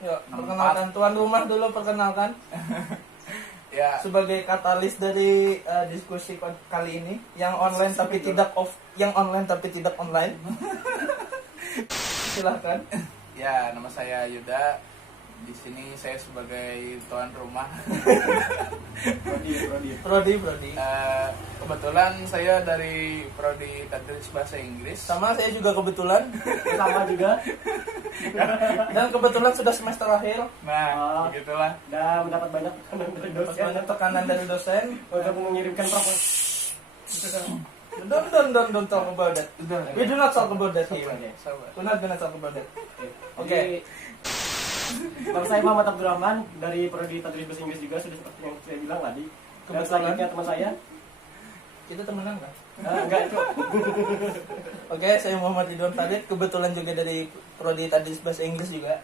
Ya, perkenalkan tuan rumah dulu, perkenalkan. Ya, Sebagai katalis dari diskusi kali ini yang online tapi tidak online. Silahkan. ya, nama saya Yuda. Di sini saya sebagai tuan rumah. Prodi. Kebetulan saya dari prodi tadris bahasa Inggris. Sama saya juga kebetulan. Sama juga. Dan kebetulan sudah semester akhir. Nah, begitulah. Dan mendapat banyak tekanan dari Banyak tekanan dari dosen dosen. untuk mengirimkan propos. Don't talk about that. We do not talk about that here. Sabar. We're not gonna talk about that. Oke. Nama saya Muhammad Abdurrahman dari prodi tadris bahasa Inggris juga, sudah seperti yang saya bilang tadi. Dan Kebetulan. selanjutnya teman saya. Kita temenan kan? Enggak itu. Oke, saya Muhammad Ridwan Farid, kebetulan juga dari prodi tadris bahasa Inggris juga.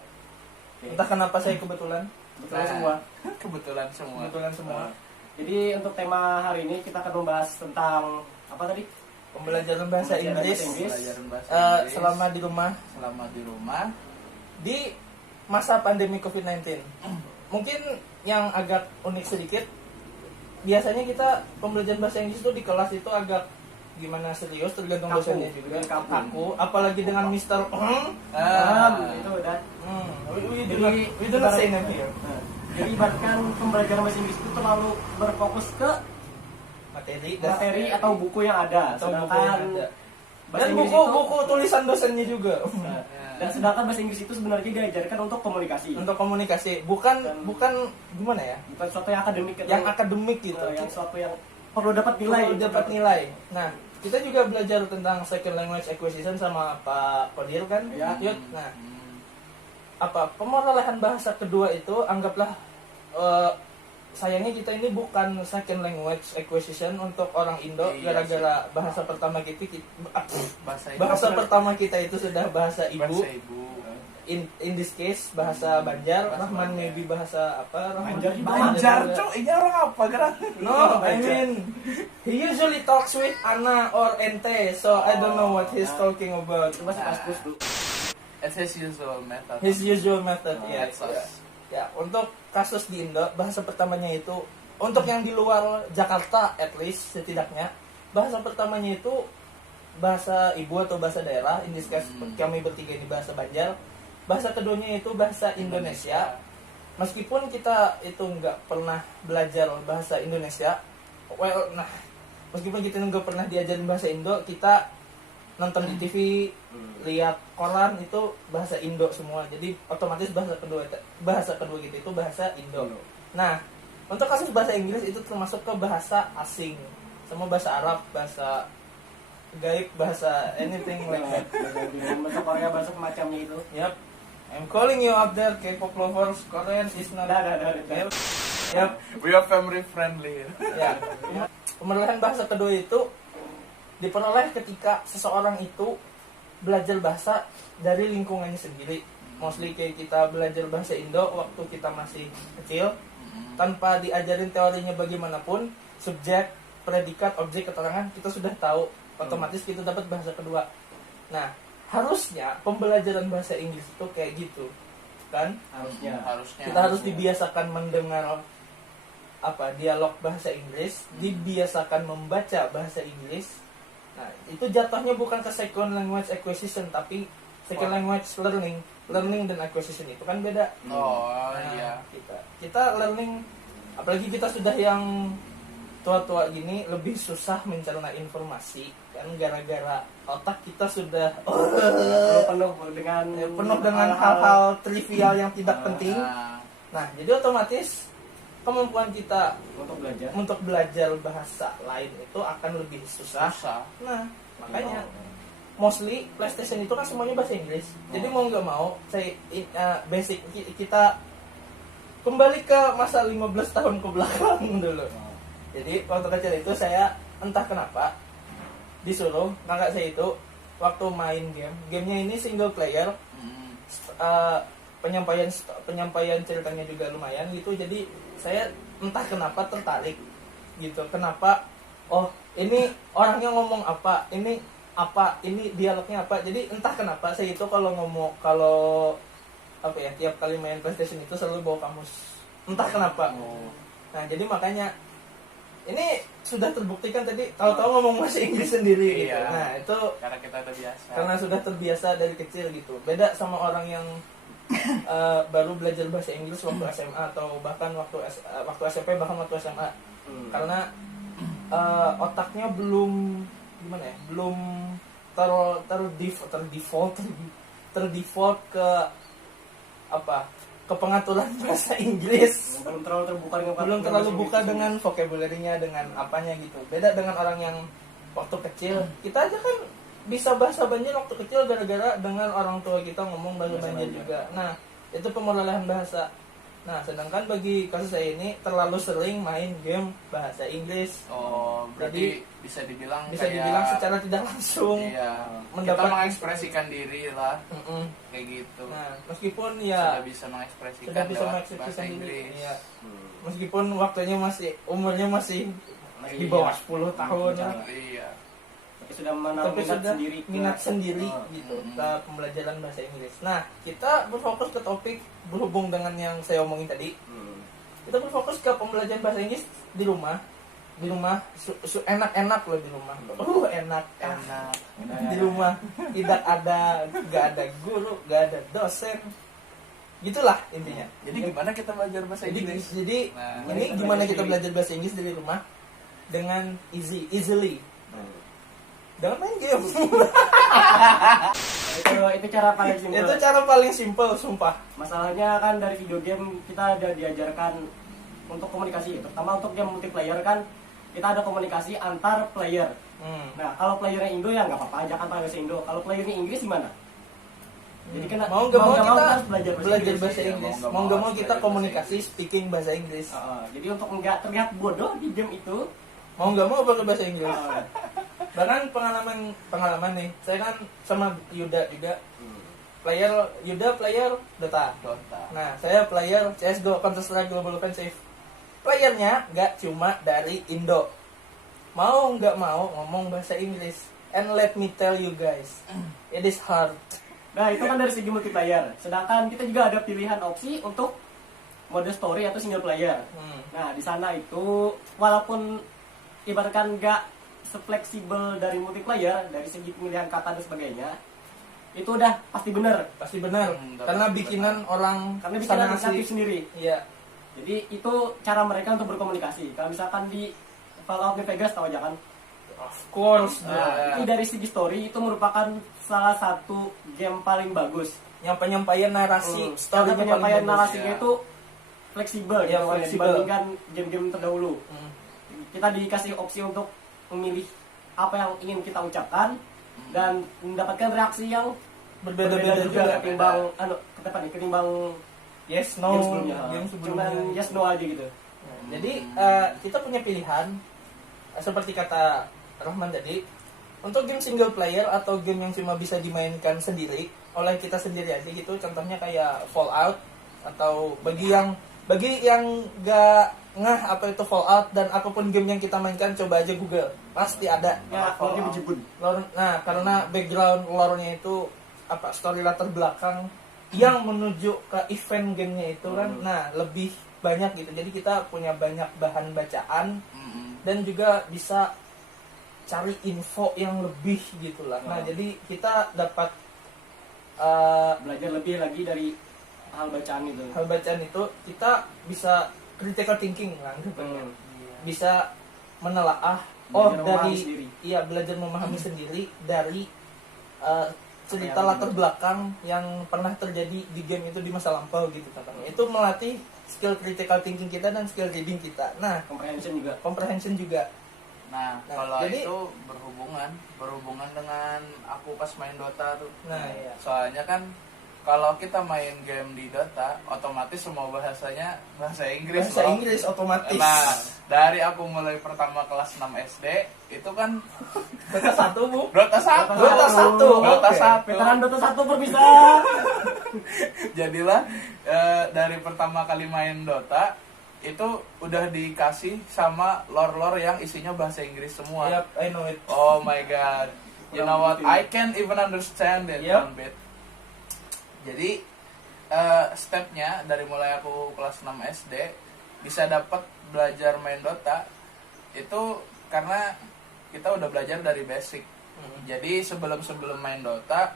Entah kenapa saya kebetulan. Betul semua. Kebetulan semua. Kebetulan semua. Jadi untuk tema hari ini kita akan membahas tentang apa tadi? Pembelajaran bahasa Inggris Pelajaran bahasa Inggris selama di rumah di rumah. di masa pandemi COVID-19. Mungkin yang agak unik sedikit, biasanya kita pembelajaran bahasa Inggris itu di kelas itu agak gimana serius, tergantung Kaku. dosennya juga. Kaku. Kaku, apalagi dengan Mister Itu udah. we do not say name here. Jadi ibaratkan pembelajaran bahasa Inggris itu terlalu berfokus ke materi atau buku yang ada. Atau buku Sedangkan yang ada. bahasa Dan Inggris buku tulisan dosennya juga. dan sedangkan bahasa Inggris itu sebenarnya diajarkan untuk komunikasi. Untuk komunikasi, bukan gimana ya? Bukan sesuatu yang akademik atau Yang akademik gitu. yang sesuatu yang perlu dapat nilai. Perlu dapat nilai. Nah, kita juga belajar tentang second language acquisition sama Pak Kodir kan? Ya. Yud. Nah, apa pemrolehan bahasa kedua itu anggaplah sayangnya kita ini bukan second language acquisition untuk orang Indo. Iya gara-gara bahasa pertama Bahasa bahasa pertama kita itu sudah bahasa ibu. Bahasa ibu. In this case bahasa Banjar, Rahman maybe bahasa apa? Banjar, cok. Ini orang apa gerak? No, I mean he usually talks with Ana or Ente, so I don't know what he's talking about. Itu masih kaskus tuh. It's his usual method. His usual method, ya. Medsos. Ya, untuk kasus di Indo, bahasa pertamanya itu untuk yang di luar Jakarta, at least setidaknya bahasa pertamanya itu bahasa ibu atau bahasa daerah. In this case, kami bertiga ini bahasa Banjar. Bahasa keduanya itu bahasa Indonesia. Meskipun kita itu nggak pernah belajar bahasa Indonesia, meskipun kita nggak pernah diajarin bahasa Indo, kita nonton di TV, lihat koran itu bahasa Indo semua. Jadi otomatis bahasa kedua kita itu bahasa Indo. Nah, untuk kasus bahasa Inggris itu termasuk ke bahasa asing, sama bahasa Arab, bahasa gaib, bahasa anything like that. Bahasa Korea, bahasa semacamnya itu. Yep. I'm calling you up there, K-pop lovers. Korean is not. Yep. Yep. We are family friendly. Ya. Pemilihan bahasa kedua itu diperoleh ketika seseorang itu belajar bahasa dari lingkungannya sendiri. Mostly kayak kita belajar bahasa Indo waktu kita masih kecil, tanpa diajarin teorinya bagaimanapun, subjek, predikat, objek, keterangan kita sudah tahu, otomatis kita dapat bahasa kedua. Nah, harusnya pembelajaran bahasa Inggris itu kayak gitu, kan? Harusnya. Kita harus dibiasakan mendengar dialog bahasa Inggris, dibiasakan membaca bahasa Inggris. Nah, itu jatuhnya bukan ke second language acquisition, tapi second language learning dan acquisition itu kan beda. Oh, Nah, iya. kita learning, apalagi kita sudah yang tua-tua gini, lebih susah mencerna informasi kan, gara-gara otak kita sudah penuh dengan hal-hal trivial yang tidak penting. Nah, jadi otomatis kemampuan kita untuk belajar bahasa lain itu akan lebih susah. Nah, makanya mostly PlayStation itu kan semuanya bahasa Inggris. Jadi mau nggak mau, basic kita kembali ke masa 15 tahun ke belakang dulu. Jadi waktu kecil itu saya entah kenapa disuruh kakak saya itu waktu main gamenya ini single player, penyampaian ceritanya juga lumayan gitu. Jadi saya entah kenapa tertarik gitu. Kenapa? Oh, ini orangnya ngomong apa? Ini dialognya apa? Jadi entah kenapa saya itu kalau apa ya, tiap kali main PlayStation itu selalu bawa kamus, entah kenapa. Nah jadi makanya ini sudah terbuktikan tadi, tahu-tahu ngomong bahasa Inggris sendiri gitu. Iya. Nah itu Karena kita udah biasa. karena sudah terbiasa dari kecil gitu. Beda sama orang yang baru belajar bahasa Inggris waktu SMA atau bahkan waktu SMP, bahkan waktu SMA. Karena otaknya belum gimana ya, belum terdefault ke apa, ke pengaturan bahasa Inggris. Belum terlalu terbuka dengan Belum terlalu buka dengan vocabulary-nya, dengan apanya gitu. Beda dengan orang yang waktu kecil. Kita aja kan bisa bahasa Banjar waktu kecil gara-gara dengan orang tua kita ngomong bahasa Banjar juga. Nah, itu pemrolehan bahasa. Nah, sedangkan bagi kasus saya ini terlalu sering main game bahasa Inggris. Oh, berarti Jadi, bisa dibilang secara tidak langsung iya, mendapat kita mengekspresikan diri lah Mm-mm. kayak gitu. Nah, meskipun ya sudah bisa mengekspresikan sudah bisa lewat mengekspresikan bahasa diri, Inggris. ya. Meskipun umurnya masih di bawah 10 tahun ya. Iya. Tapi sudah menaruh Tapi minat sudah sendiri minat sendiri Ah. gitu ke pembelajaran bahasa Inggris. Nah, kita berfokus ke topik berhubung dengan yang saya omongin tadi. Kita berfokus ke pembelajaran bahasa Inggris di rumah. Di rumah enak-enak loh di rumah. Enak. Di rumah tidak ada guru, gak ada dosen. Gitulah intinya. Jadi gimana kita belajar bahasa Inggris? Jadi Nah, ini gimana kita belajar bahasa Inggris dari rumah dengan easily. Dengan main game. itu cara paling simpel. Itu cara paling simpel, sumpah. Masalahnya kan dari video game kita ada diajarkan untuk komunikasi, terutama untuk game multiplayer kan kita ada komunikasi antar player. Nah, kalau playernya Indo ya nggak apa-apa, aja kan bahasa Indo. Kalau playernya Inggris gimana? Jadi kan mau nggak mau kita harus belajar bahasa Iya, Inggris. mau Mau nggak nggak mau mau kita belajar komunikasi bahasa speaking bahasa Inggris. Jadi untuk nggak terlihat bodoh di game itu, Mau nggak mau pakai bahasa Inggris. uh, Bahkan pengalaman nih, saya kan sama Yuda juga. Yuda player Dota. Nah, saya player CS:GO, Counter Strike Global Offensive. Playernya nggak cuma dari Indo. Mau nggak mau ngomong bahasa Inggris. And let me tell you guys, it is hard. nah itu kan dari segi multiplayer. Sedangkan kita juga ada pilihan opsi untuk mode story atau single player. Nah di sana itu walaupun ibaratkan nggak sefleksibel dari multiplayer dari segi pemilihan kata dan sebagainya, itu udah pasti bener. Pasti benar. Karena bikinan orang Karena bikinan sana kreatif asli. sendiri. Iya. Jadi itu cara mereka untuk berkomunikasi. Kalau misalkan di Fallout New Vegas tahu aja kan. Of course. Nah, itu dari segi story itu merupakan salah satu game paling bagus. Yang penyampaian narasi, Karena story penyampaian narasinya ya. itu fleksibel Ya, gitu kan, fleksibel. dibandingkan game-game terdahulu. Kita dikasih opsi untuk memilih apa yang ingin kita ucapkan dan mendapatkan reaksi yang berbeda-beda juga. ketimbang ketimbang Yes, no. game sebelumnya. Cuman Cuman yes no aja gitu. Jadi kita punya pilihan seperti kata Rahman tadi, untuk game single player atau game yang cuma bisa dimainkan sendiri oleh kita sendiri aja gitu. Contohnya kayak Fallout, atau bagi yang gak ngeh apa itu Fallout dan apapun game yang kita mainkan, coba aja Google, pasti ada. Ya, kalau dia bejibun. Nah, karena background lore-nya itu apa, story latar belakang yang menuju ke event gamenya itu kan, nah lebih banyak gitu. Jadi kita punya banyak bahan bacaan dan juga bisa cari info yang lebih gitulah. Nah, jadi kita dapat Belajar lebih lagi dari hal bacaan itu. hal bacaan itu, kita bisa critical thinking kan, bisa menelaah Belajar memahami dari sendiri. belajar memahami sendiri dari cerita Yang latar belakang yang pernah terjadi di game itu di masa lampau gitu contohnya. Itu melatih skill critical thinking kita dan skill reading kita. Nah, comprehension juga. Nah, Nah, kalau jadi- itu berhubungan dengan aku pas main Dota tuh. Nah, iya. Soalnya kan kalau kita main game di Dota, otomatis semua bahasanya bahasa Inggris. Bahasa loh. Inggris otomatis. Nah, dari aku mulai pertama kelas 6 SD, itu kan Dota 1, Bu. Dota 1. Dota 1. Dota Oke. 1. Veteran Dota 1 berpisah. Jadilah dari pertama kali main Dota itu udah dikasih sama lore-lore yang isinya bahasa Inggris semua. Yep, I know it. Oh my god. You know what? I can't even understand it Yep. one bit. Jadi stepnya dari mulai aku kelas 6 SD bisa dapat belajar main Dota itu karena kita udah belajar dari basic. Jadi sebelum main Dota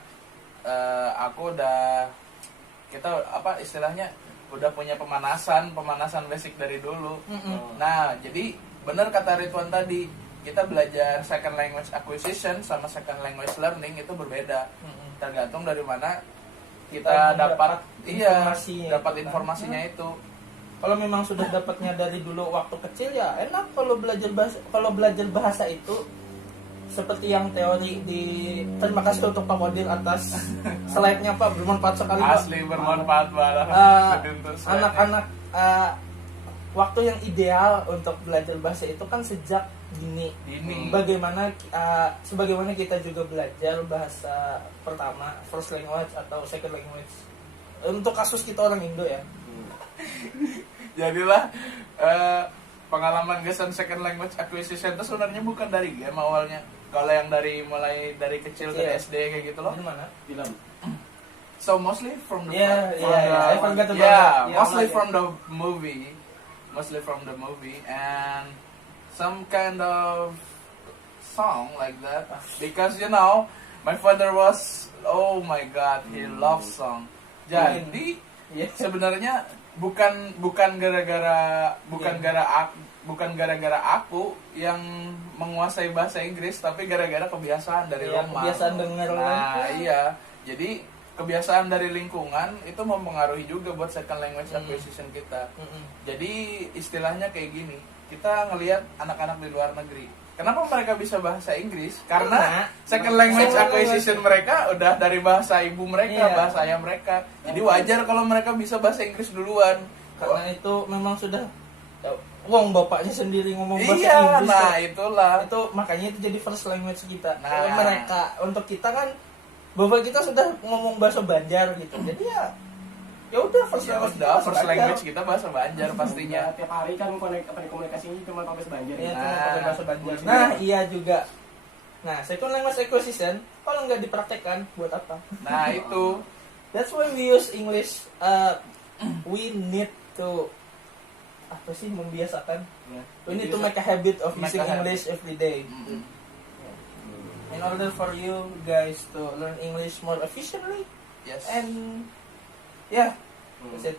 aku kita istilahnya udah punya pemanasan basic dari dulu. Nah, jadi benar kata Ridwan tadi, kita belajar second language acquisition sama second language learning itu berbeda. Tergantung dari mana kita dapat informasinya itu. Kalau memang sudah dapatnya dari dulu waktu kecil ya enak kalau belajar bahasa itu seperti yang teori di terima kasih untuk Pak Modir atas slide-nya Pak, bermanfaat sekali Pak. Asli bermanfaat banget. Anak-anak waktu yang ideal untuk belajar bahasa itu kan sejak dini. Sebagaimana kita juga belajar bahasa pertama, first language atau second language. Untuk kasus kita orang Indo ya. Jadilah pengalaman gesan second language acquisition itu sebenarnya bukan dari game awalnya. Kalau yang mulai dari kecil dari SD kayak gitu loh. Di mana? Film. So mostly from the mostly from the movie. Mostly from the movie and some kind of song like that. Because my father was, oh my god, he loves song. Jadi sebenarnya bukan gara-gara aku yang menguasai bahasa Inggris, tapi gara-gara kebiasaan dari rumah. Kebiasaan denger. Nah, iya. Jadi kebiasaan dari lingkungan itu mempengaruhi juga buat second language acquisition kita. Jadi istilahnya kayak gini, kita ngelihat anak-anak di luar negeri. Kenapa mereka bisa bahasa Inggris? Karena second language acquisition mereka udah dari bahasa ibu mereka, bahasa ayah mereka. Jadi wajar kalau mereka bisa bahasa Inggris duluan. Karena itu memang sudah wong bapaknya sendiri ngomong bahasa Inggris. Nah itulah. Itu makanya itu jadi first language kita. Nah. Mereka untuk kita kan bapak kita sudah ngomong bahasa Banjar gitu. Jadi ya udah first language kita bahasa Banjar pastinya. Tiap hari kan komunikasinya cuma pakai bahasa Banjar. Iya, cuma pakai bahasa Banjar. Nah, iya juga. Nah, second language acquisition kalau nggak dipraktekkan buat apa? Nah, itu. That's why we use English. We need to membiasakan. We need to make a habit of using English every day. In order for you guys to learn English more efficiently. Yes. And that's it.